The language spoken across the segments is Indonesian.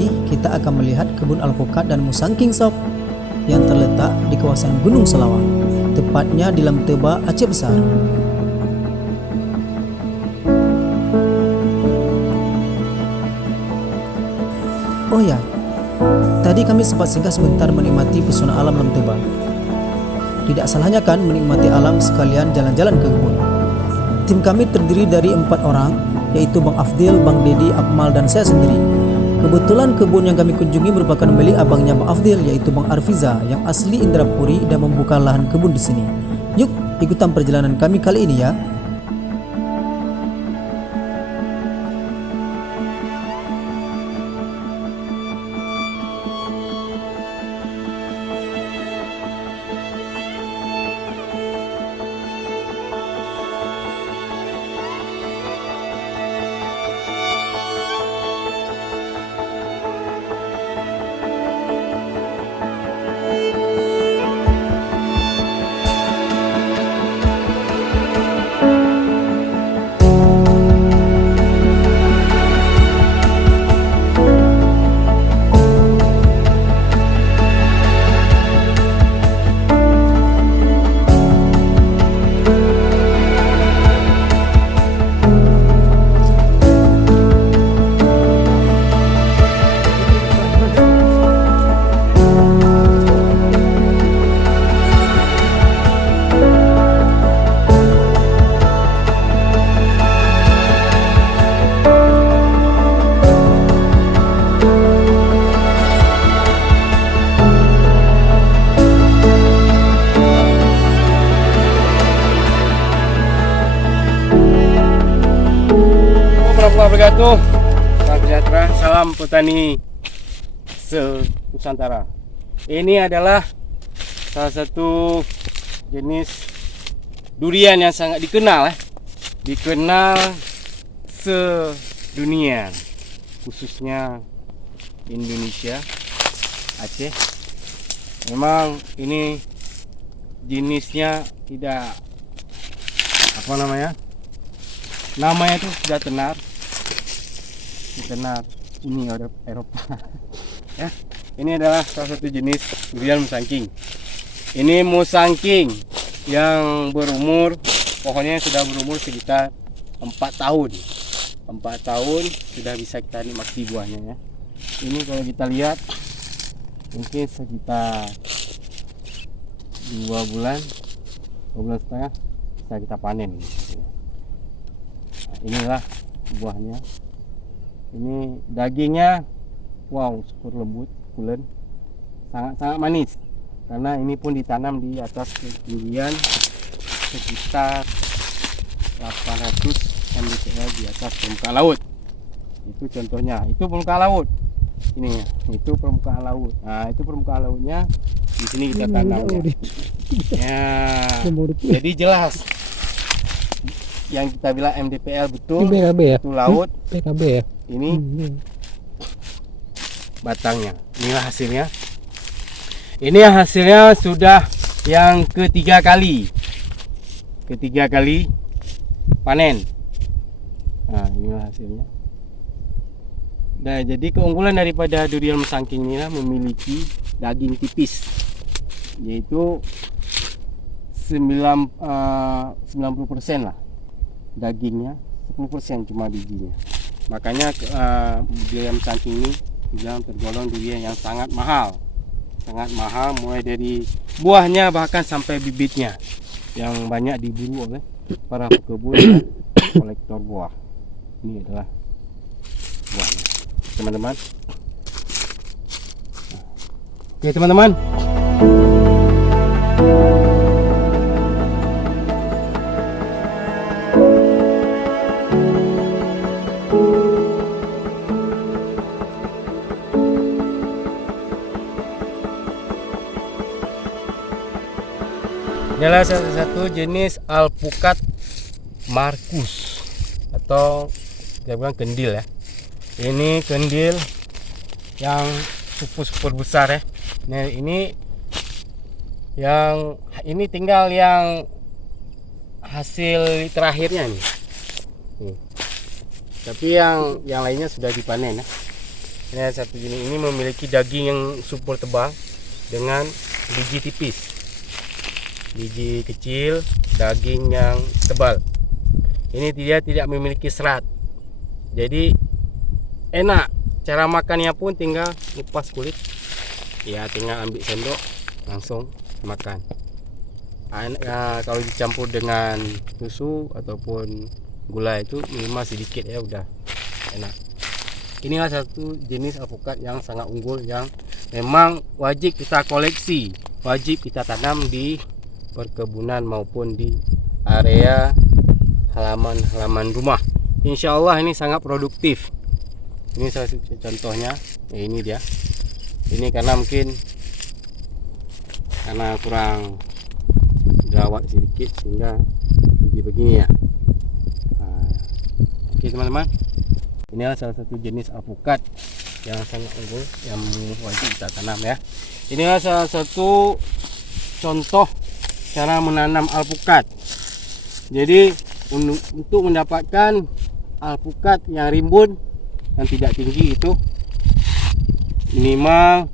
ini kita akan melihat kebun alpukat dan musangking sob yang terletak di kawasan Gunung Selawang, tepatnya di Lam Teba, Aceh Besar. Oh ya, tadi kami sempat singgah sebentar menikmati pesona alam Lam Teba. Tidak salahnya kan menikmati alam sekalian jalan-jalan ke kebun. Tim kami terdiri dari 4 orang, yaitu Bang Afdil, Bang Dedi, Akmal, dan saya sendiri. Kebetulan kebun yang kami kunjungi merupakan milik abangnya Bang Afdil, yaitu Bang Arfiza, yang asli Indrapuri dan membuka lahan kebun di sini. Yuk, ikutan perjalanan kami kali ini ya. Warahmatullahi wabarakatuh. Salam sejahtera, salam petani se-Nusantara. Ini adalah salah satu jenis durian yang sangat dikenal sedunia, khususnya Indonesia, Aceh. Memang ini jenisnya tidak namanya itu sudah tenar Uni Eropa. Ya, ini adalah salah satu jenis durian musangking. Ini musangking yang pohonnya sudah berumur sekitar 4 tahun. 4 tahun sudah bisa kita nikmati buahnya ya. Ini kalau kita lihat mungkin sekitar 2 bulan setengah bisa kita panen. Nah, inilah buahnya. Ini dagingnya super lembut, pulen, sangat manis. Karena ini pun ditanam di atas ketinggian sekitar 800 mdpl di atas permukaan laut. Itu contohnya, itu permukaan laut. Ini ya, itu permukaan laut. Nah, itu permukaan lautnya. Di sini kita tanamnya. Ya, jadi jelas yang kita bilang MDPL betul. Itu laut. PKB ya. Ini batangnya. Inilah hasilnya. Ini hasilnya sudah yang ketiga kali panen. Nah, inilah hasilnya. Nah, jadi keunggulan daripada durian musangking ini memiliki daging tipis, yaitu 90% lah dagingnya, 10% cuma bijinya. Makanya durian musangking ini bilang tergolong durian yang sangat mahal, mulai dari buahnya bahkan sampai bibitnya yang banyak diburu oleh para pekebun dan kolektor buah. Ini adalah buahnya, teman-teman. Oke, teman-teman. Adalah salah satu jenis alpukat markus atau kita bilang kendil ya. Ini kendil yang super besar ya. Nah, ini tinggal yang hasil terakhirnya nih. Tapi yang lainnya sudah dipanen ya. Ini ada satu jenis, ini memiliki daging yang super tebal dengan biji tipis, biji kecil, daging yang tebal. Ini dia tidak memiliki serat, jadi enak. Cara makannya pun tinggal lepas kulit, ya tinggal ambil sendok langsung makan. Kalau dicampur dengan susu ataupun gula itu minimal sedikit ya udah enak. Inilah satu jenis alpukat yang sangat unggul, yang memang wajib kita koleksi, wajib kita tanam di perkebunan maupun di area halaman rumah. Insya Allah ini sangat produktif. Ini salah satu contohnya. Ini dia. Ini karena mungkin kurang gawat sedikit sehingga jadi begini ya. Oke teman-teman, inilah salah satu jenis alpukat yang sangat unggul yang wajib kita tanam ya. Inilah salah satu contoh cara menanam alpukat. Jadi untuk mendapatkan alpukat yang rimbun yang tidak tinggi itu minimal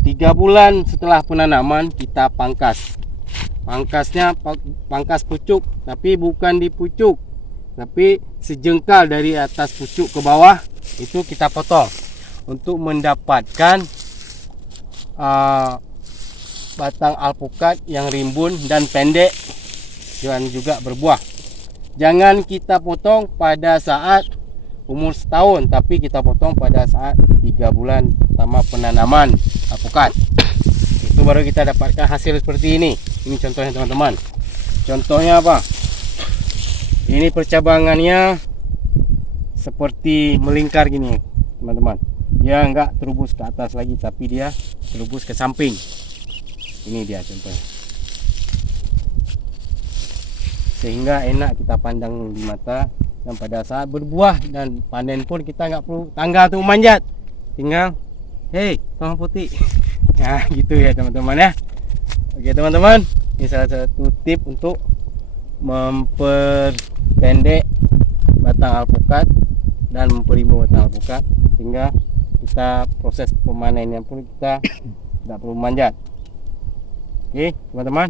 3 bulan setelah penanaman kita pangkas. Pangkasnya pangkas pucuk, tapi bukan di pucuk, tapi sejengkal dari atas pucuk ke bawah itu kita potong untuk mendapatkan batang alpukat yang rimbun dan pendek dan juga berbuah. Jangan kita potong pada saat umur setahun, tapi kita potong pada saat 3 bulan pertama penanaman alpukat. Itu baru kita dapatkan hasil seperti ini. Ini contohnya teman-teman. Contohnya apa? Ini percabangannya seperti melingkar gini teman-teman. Dia enggak terubus ke atas lagi, tapi dia terubus ke samping. Ini dia contohnya. Sehingga enak kita pandang di mata, dan pada saat berbuah dan panen pun kita nggak perlu tangga untuk memanjat, tinggal hei bawang putih. Nah gitu ya teman-teman ya. Oke teman-teman, ini salah satu tip untuk memperpendek batang alpukat dan memperimbun batang alpukat, sehingga kita proses pemanennya pun kita tidak perlu memanjat. Oke teman-teman.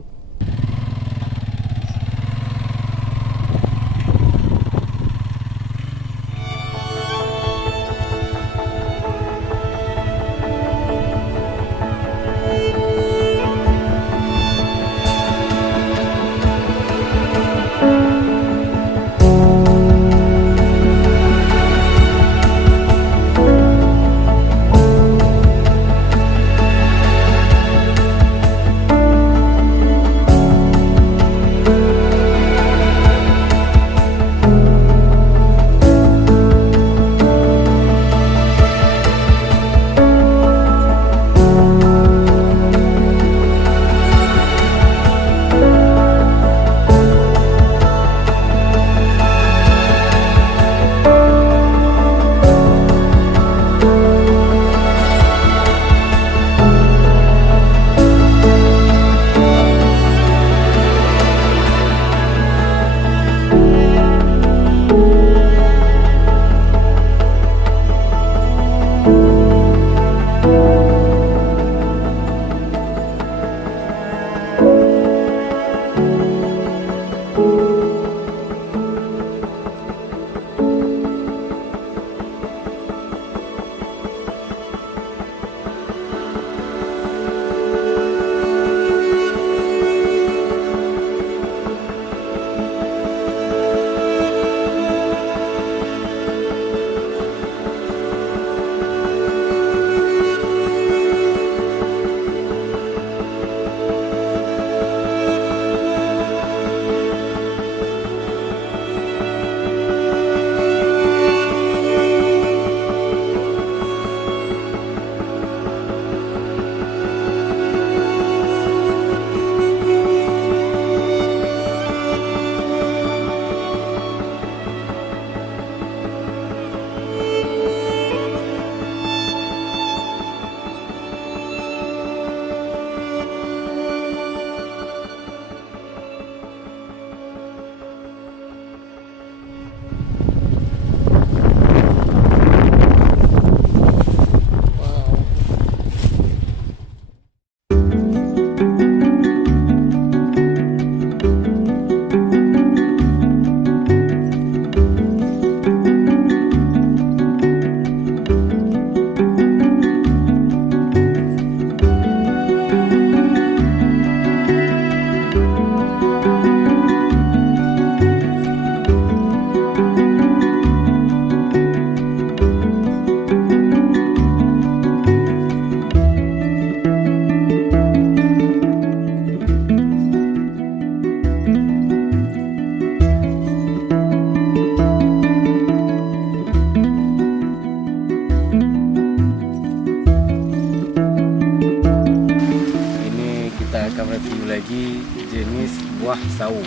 berbagi jenis buah sawo.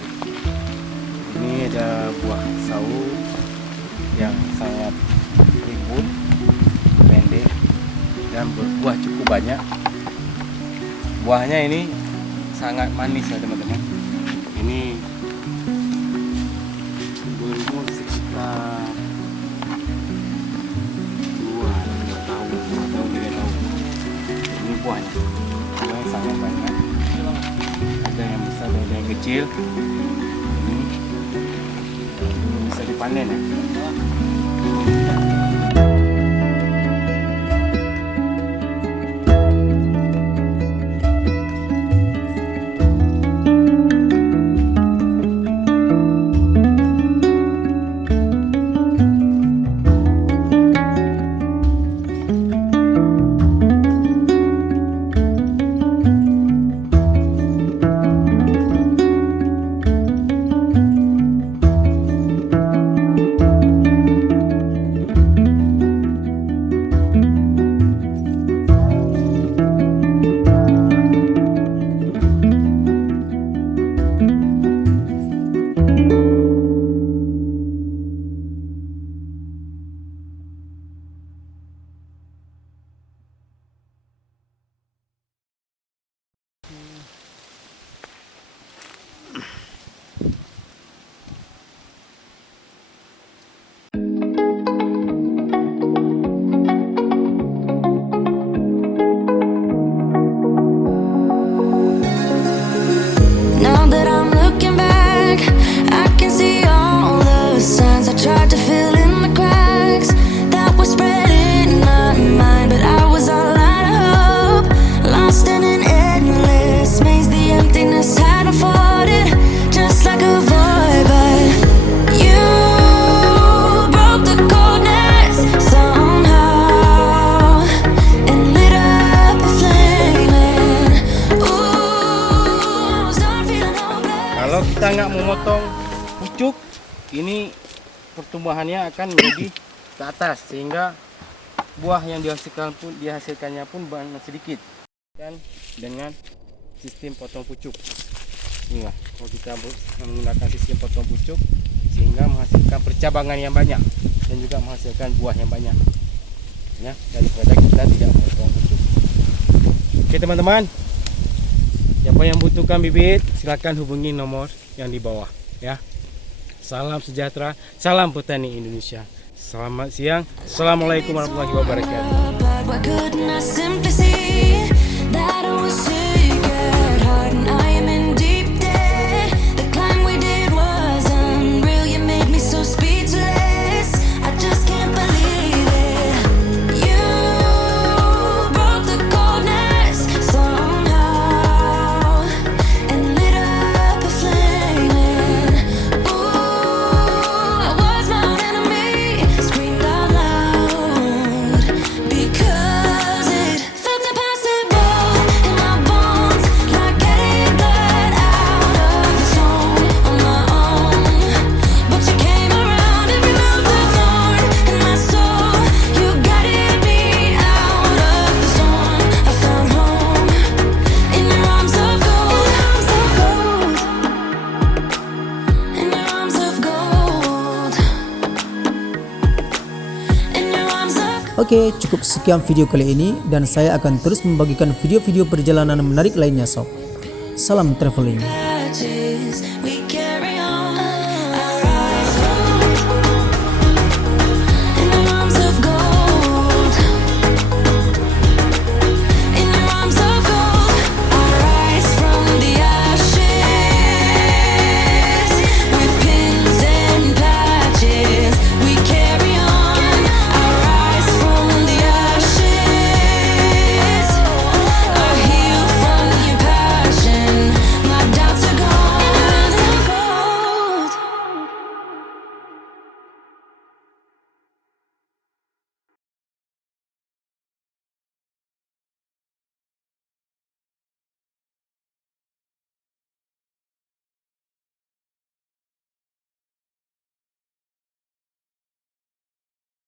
Ini ada buah sawo yang sangat rimbun, pendek, dan berbuah cukup banyak. Buahnya ini sangat manis ya teman-teman. Ini berumur sekitar 2 tahun, 3 tahun. Ini buahnya sangat banyak. Ada yang besar, ada yang kecil. Ini bisa dipanen ya. Now that I'm looking back, I can see all the signs I tried to fill in the cracks that were spread in my mind, but I was all out of hope, lost in an endless maze. The emptiness had unfolded just like a void, but you broke the coldness somehow and lit up a flame. Ooh, I was done feeling hopeless. Kalau kita nggak memotong pucuk, ini pertumbuhannya akan menjadi ke atas, sehingga buah yang dihasilkannya pun banyak sedikit. Dan dengan sistem potong pucuk, inilah kalau kita menggunakan sistem potong pucuk, sehingga menghasilkan percabangan yang banyak dan juga menghasilkan buah yang banyak, ya, daripada kita tidak memotong pucuk. Oke teman-teman, siapa yang butuhkan bibit, silakan hubungi nomor yang di bawah ya. Salam sejahtera, salam petani Indonesia. Selamat siang. Assalamualaikum warahmatullahi wabarakatuh. But why couldn't I simply see that I was sick at heart and I am in deep debt? The climb we did was unreal. You made me so speechless. I just can't believe it. You broke the coldness somehow and lit up a flame. Ooh, I was my own enemy. Screamed out loud because it felt impossible in my bones, like getting blood out of the stone on my own. But you came around and removed the thorn in my soul. You guided me out of the storm. I found home in your arms of gold, in your arms of gold, in your arms of gold. Oke, cukup sekian video kali ini dan saya akan terus membagikan video-video perjalanan menarik lainnya sob. Salam traveling.